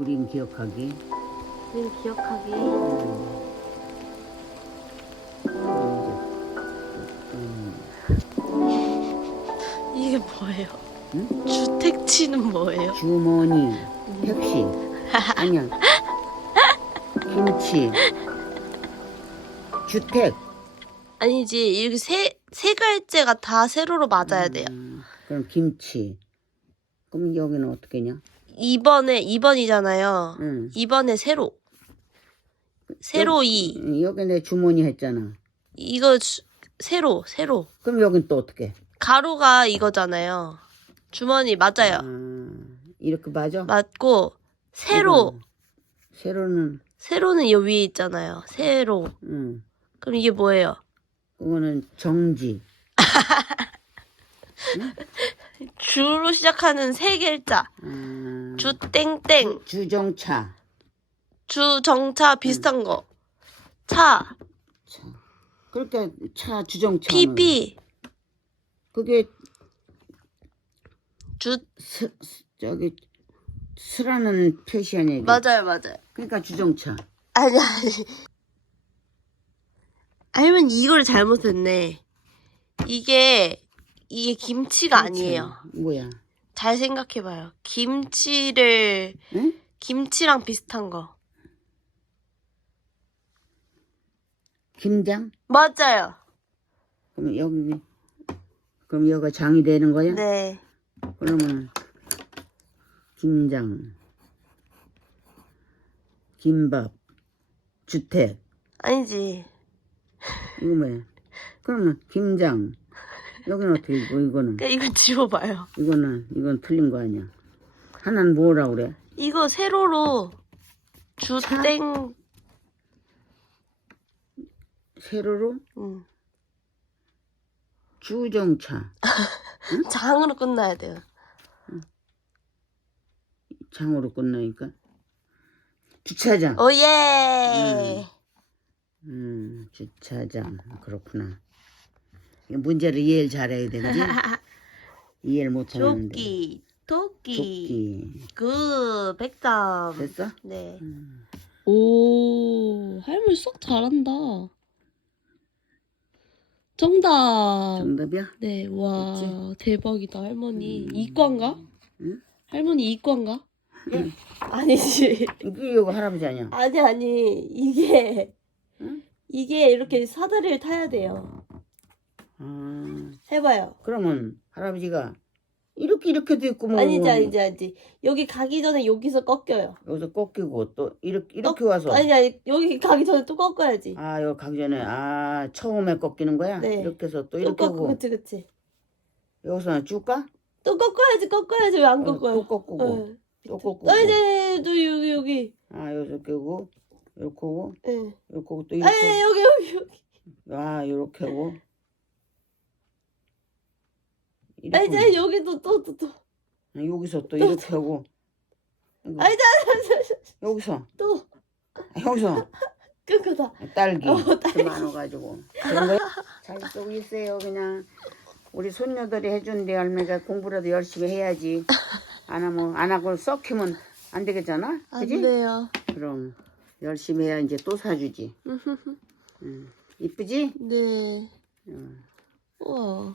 우린 기억하기. 우린 기억하기. 음. 음. 이게 뭐예요? 응? 주택치는 뭐예요? 주머니, 택시, 아니야. 김치, 주택. 아니지 이렇게 세, 세 글자가 다 세로로 맞아야 돼요. 음, 그럼 김치. 그럼 여기는 어떻게냐? 2번에 2번이잖아요. 응. 2번에 세로. 세로 2. 응, 여기 내 주머니 했잖아. 이거 주- 세로 세로. 그럼 여긴 또 어떻게? 가로가 이거잖아요. 주머니 맞아요. 아, 이렇게 맞아? 맞고 세로 이거는. 세로는 세로는 여 위에 있잖아요. 세로. 응. 그럼 이게 뭐예요? 그거는 정지. 주로 시작하는 세 글자. 아, 주 땡땡. 주정차. 주 정차 비슷한 거. 차. 차. 그러니까 차 주정차. PP. 그게 주 스, 스- 저기 스라는 표시 이게? 맞아요, 맞아요. 그러니까 주정차. 아니 아니. 아니면 이걸 잘못했네. 이게 이게 김치가 아니에요. 뭐야? 잘 생각해봐요. 김치를 응? 김치랑 비슷한 거. 김장? 맞아요. 그럼 여기 그럼 여기가 장이 되는 거야? 네. 그러면 김장, 김밥, 주택 아니지. 이거 뭐야? 그러면 김장 여기는 어떻게 이거 이거는 그러니까 이거 지워봐요. 이거는 이건 틀린 거 아니야? 하나는 뭐라 그래? 이거 세로로 주땡. 세로로 음. 주정차 장으로 끝나야 돼요. 장으로 끝나니까 주차장. 오예. 음, 주차장. 그렇구나. 문제를 이해를 잘해야 되지? 이해를 못하는데. 조끼, 토끼, 조끼. 그 백점. 됐어? 네. 음. 오, 할머니 쏙 잘한다. 정답. 정답이야? 네, 와? 대박이다, 할머니. 음. 이과인가? 응? 할머니 이과인가? 아니지. 이게 이거 할아버지 아니야? 아니, 아니. 이게, 응? 이게 이렇게 사다리를 타야 돼요. 아, 해봐요. 그러면 할아버지가 이렇게 이렇게도 있고 뭐 아니지, 아니지, 아니지. 여기 가기 전에 여기서 꺾여요. 여기서 꺾이고 또 이렇게 이렇게 꺾- 와서 아니, 아니, 여기 가기 전에 또 꺾어야지. 아 여기 가기 전에 아 처음에 꺾이는 거야? 네. 이렇게 해서 또 또 이렇게 꺾고, 하고 그치, 그치. 여기서 쭉 가? 또 꺾어야지, 꺾어야지. 왜 안 어, 꺾어요? 또 꺾고 네. 또 꺾고 아니, 아니, 또 여기, 여기. 아 여기서 끄고 이렇게 하고 예. 이렇게 하고 또 이렇게 아니, 여기, 여기, 여기. 아 이렇게 하고 아니, 이렇게 아니, 여기도 또, 또, 또. 여기서 또 이렇게 하고 아니, 아니, 여기서 또. 여기서 끄끄다. 딸기 어, 딸기. 많아가지고 그런 거 잘 쓰고 있어요 그냥 우리 손녀들이 해준대 할머니가 공부라도 열심히 해야지 안 하면 안 하고 썩히면 안 되겠잖아 안 그지 돼요. 그럼 열심히 해야 이제 또 사주지 응. 이쁘지 네. 응. 우와.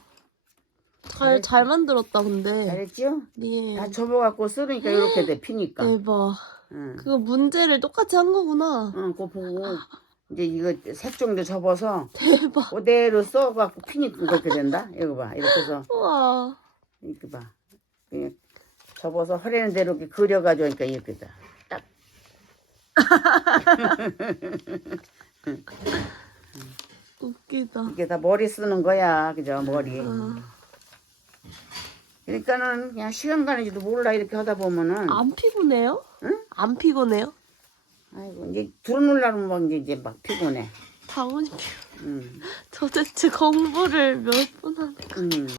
잘. 잘 만들었다, 근데. 잘했지요 네. 다 접어갖고 쓰니까 이렇게 돼 피니까 대박. 응. 그거 문제를 똑같이 한 거구나. 응, 그거 보고 이제 이거 색종도 접어서 대박. 그대로 써갖고 피니까 그렇게 된다 이거 봐 이렇게 해서 우와. 이렇게 봐. 그냥 접어서 허리는 대로 이렇게 그려가지고 하니까 이렇게 다. 딱. 웃기다. 이게 다 머리 쓰는 거야. 그죠? 머리. 아. 그러니까는 그냥 시간 가는지도 몰라. 이렇게 하다 보면은. 안 피곤해요? 응? 안 피곤해요? 아이고, 이제 들어놓으려면 막 이제, 이제 막 피곤해. 당연히 피곤. 응. 도대체 공부를 몇분 하는 응.